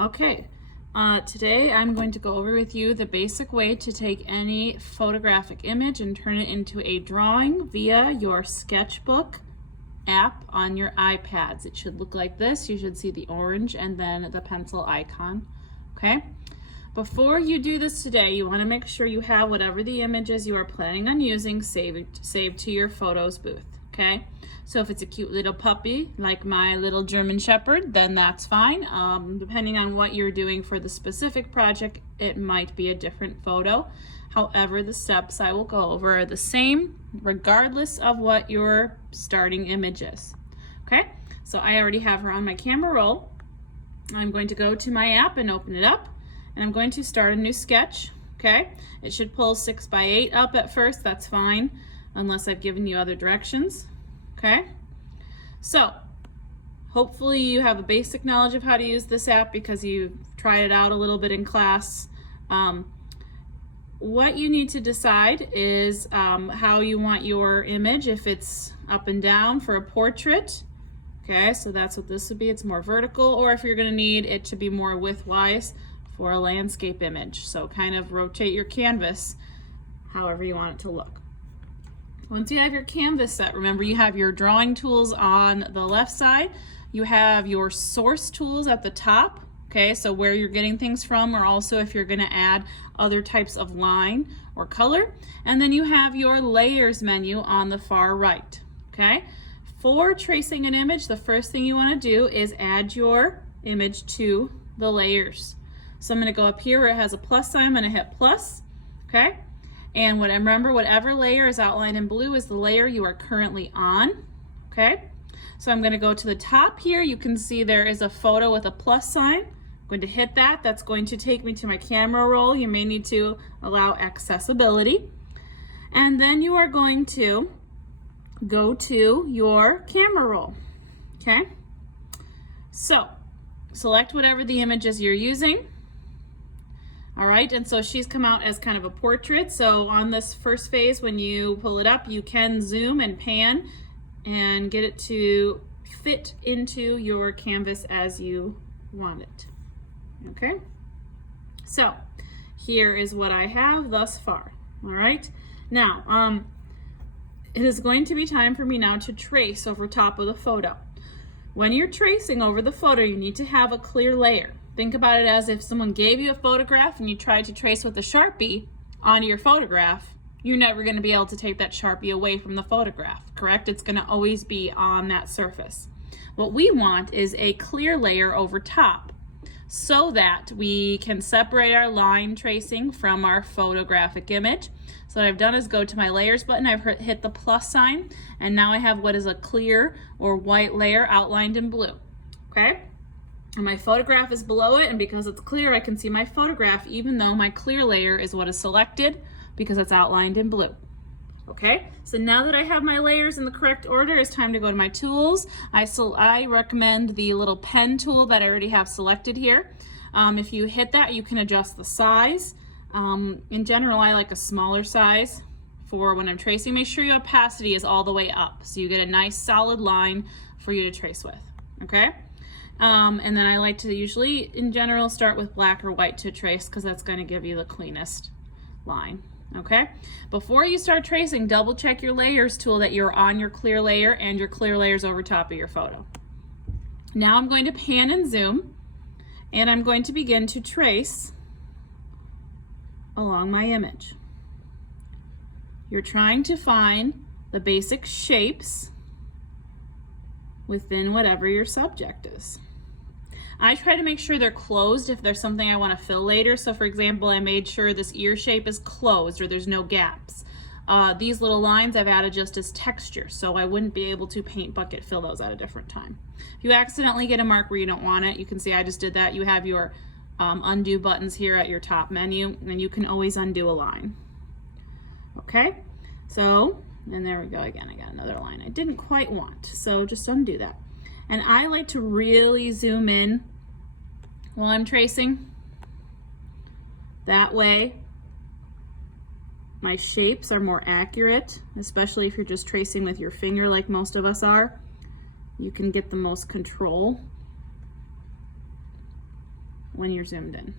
Okay, today I'm going to go over with you the basic way to take any photographic image and turn it into a drawing via your sketchbook app on your iPads. It should look like this. You should see the orange and then the pencil icon. Okay, before you do this today, you want to make sure you have whatever the images you are planning on using saved to your photos booth. Okay, so if it's a cute little puppy like my little German Shepherd, then that's fine. Depending on what you're doing for the specific project, it might be a different photo. However, the steps I will go over are the same regardless of what your starting image is. Okay, so I already have her on my camera roll. I'm going to go to my app and open it up, and I'm going to start a new sketch. Okay, it should pull 6x8 up at first. That's fine, unless I've given you other directions. Okay, so hopefully you have a basic knowledge of how to use this app because you've tried it out a little bit in class. What you need to decide is how you want your image, if it's up and down for a portrait. Okay, so that's what this would be. It's more vertical, or if you're going to need it to be more widthwise for a landscape image. So kind of rotate your canvas however you want it to look. Once you have your canvas set, remember you have your drawing tools on the left side. You have your source tools at the top. Okay, so where you're getting things from, or also if you're going to add other types of line or color. And then you have your layers menu on the far right. Okay, for tracing an image, the first thing you want to do is add your image to the layers. So I'm going to go up here where it has a plus sign. I'm going to hit plus. Okay, and remember, whatever layer is outlined in blue is the layer you are currently on. Okay, so I'm going to go to the top here. You can see there is a photo with a plus sign. I'm going to hit that. That's going to take me to my camera roll. You may need to allow accessibility. And then you are going to go to your camera roll. Okay, so select whatever the images you're using. All right, and so she's come out as kind of a portrait. So on this first phase, when you pull it up, you can zoom and pan and get it to fit into your canvas as you want it. Okay, so here is what I have thus far. All right, now it is going to be time for me now to trace over top of the photo. When you're tracing over the photo, you need to have a clear layer. Think about it as if someone gave you a photograph and you tried to trace with a Sharpie onto your photograph. You're never going to be able to take that Sharpie away from the photograph, correct? It's going to always be on that surface. What we want is a clear layer over top so that we can separate our line tracing from our photographic image. So what I've done is go to my layers button, I've hit the plus sign, and now I have what is a clear or white layer outlined in blue. Okay, and my photograph is below it, and because it's clear I can see my photograph even though my clear layer is what is selected because it's outlined in blue. Okay, so now that I have my layers in the correct order, it's time to go to my tools. I recommend the little pen tool that I already have selected here. If you hit that, you can adjust the size. In general, I like a smaller size for when I'm tracing. Make sure your opacity is all the way up so you get a nice solid line for you to trace with. Okay, and then I like to usually, in general, start with black or white to trace because that's going to give you the cleanest line. Okay, before you start tracing, double check your layers tool that you're on your clear layer and your clear layers over top of your photo. Now I'm going to pan and zoom, and I'm going to begin to trace along my image. You're trying to find the basic shapes within whatever your subject is. I try to make sure they're closed if there's something I want to fill later. So for example, I made sure this ear shape is closed or there's no gaps. These little lines I've added just as texture, so I wouldn't be able to paint bucket fill those at a different time. If you accidentally get a mark where you don't want it, you can see I just did that. You have your undo buttons here at your top menu, and you can always undo a line. Okay, so, and there we go again, I got another line I didn't quite want, so just undo that. And I like to really zoom in while I'm tracing. That way my shapes are more accurate, especially if you're just tracing with your finger like most of us are. You can get the most control when you're zoomed in.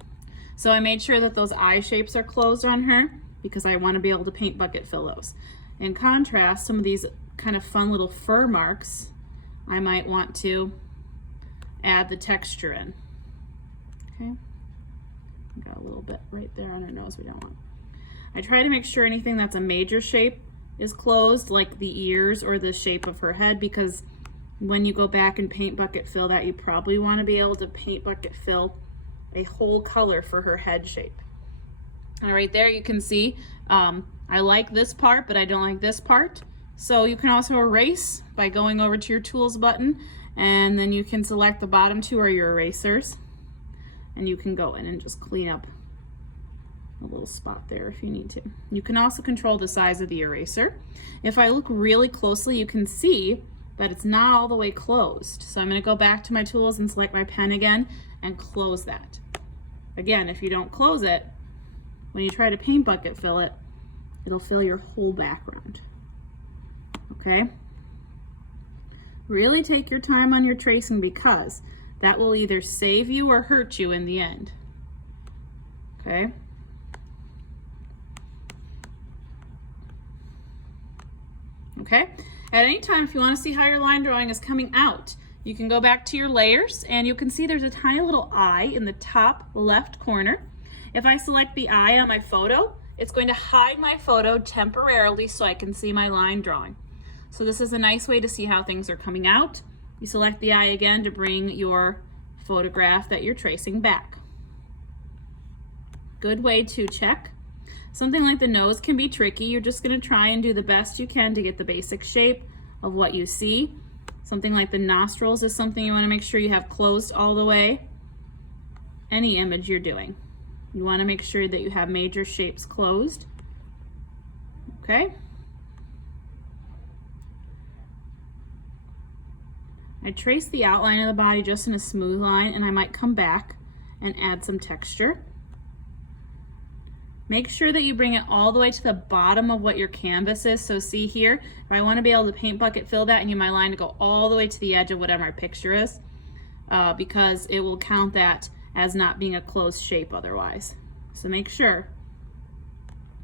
So I made sure that those eye shapes are closed on her because I want to be able to paint bucket fill those. In contrast, some of these kind of fun little fur marks, I might want to add the texture in. Okay, got a little bit right there on her nose we don't want. I try to make sure anything that's a major shape is closed, like the ears or the shape of her head, because when you go back and paint bucket fill that, you probably want to be able to paint bucket fill a whole color for her head shape. All right, there you can see I like this part, but I don't like this part. So you can also erase by going over to your tools button, and then you can select the bottom two are your erasers, and you can go in and just clean up a little spot there if you need to. You can also control the size of the eraser. If I look really closely, you can see that it's not all the way closed. So I'm going to go back to my tools and select my pen again and close that. Again, if you don't close it, when you try to paint bucket fill it, it'll fill your whole background. Okay? Really take your time on your tracing because that will either save you or hurt you in the end. Okay? Okay? At any time, if you want to see how your line drawing is coming out, you can go back to your layers and you can see there's a tiny little eye in the top left corner. If I select the eye on my photo, it's going to hide my photo temporarily so I can see my line drawing. So this is a nice way to see how things are coming out. You select the eye again to bring your photograph that you're tracing back. Good way to check. Something like the nose can be tricky. You're just going to try and do the best you can to get the basic shape of what you see. Something like the nostrils is something you want to make sure you have closed all the way. Any image you're doing, you want to make sure that you have major shapes closed. Okay? I trace the outline of the body just in a smooth line, and I might come back and add some texture. Make sure that you bring it all the way to the bottom of what your canvas is. So see here, if I want to be able to paint bucket fill that, I need my line to go all the way to the edge of whatever my picture is, because it will count that as not being a closed shape otherwise. So make sure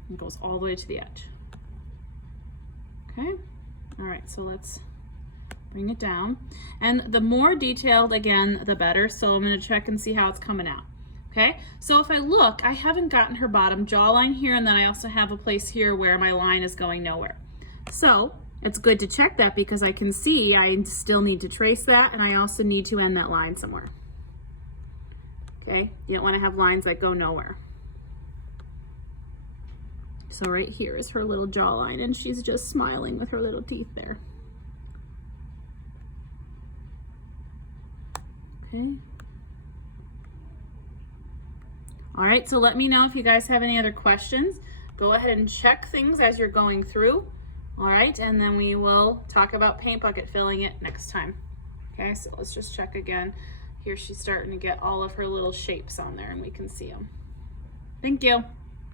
it goes all the way to the edge. Okay, all right, so let's bring it down. And the more detailed, again, the better. So I'm going to check and see how it's coming out. Okay, so if I look, I haven't gotten her bottom jawline here, and then I also have a place here where my line is going nowhere. So it's good to check that because I can see I still need to trace that, and I also need to end that line somewhere. Okay, you don't want to have lines that go nowhere. So right here is her little jawline, and she's just smiling with her little teeth there. Okay. All right, so let me know if you guys have any other questions. Go ahead and check things as you're going through. All right, and then we will talk about paint bucket filling it next time. Okay, so let's just check again. Here she's starting to get all of her little shapes on there and we can see them. Thank you.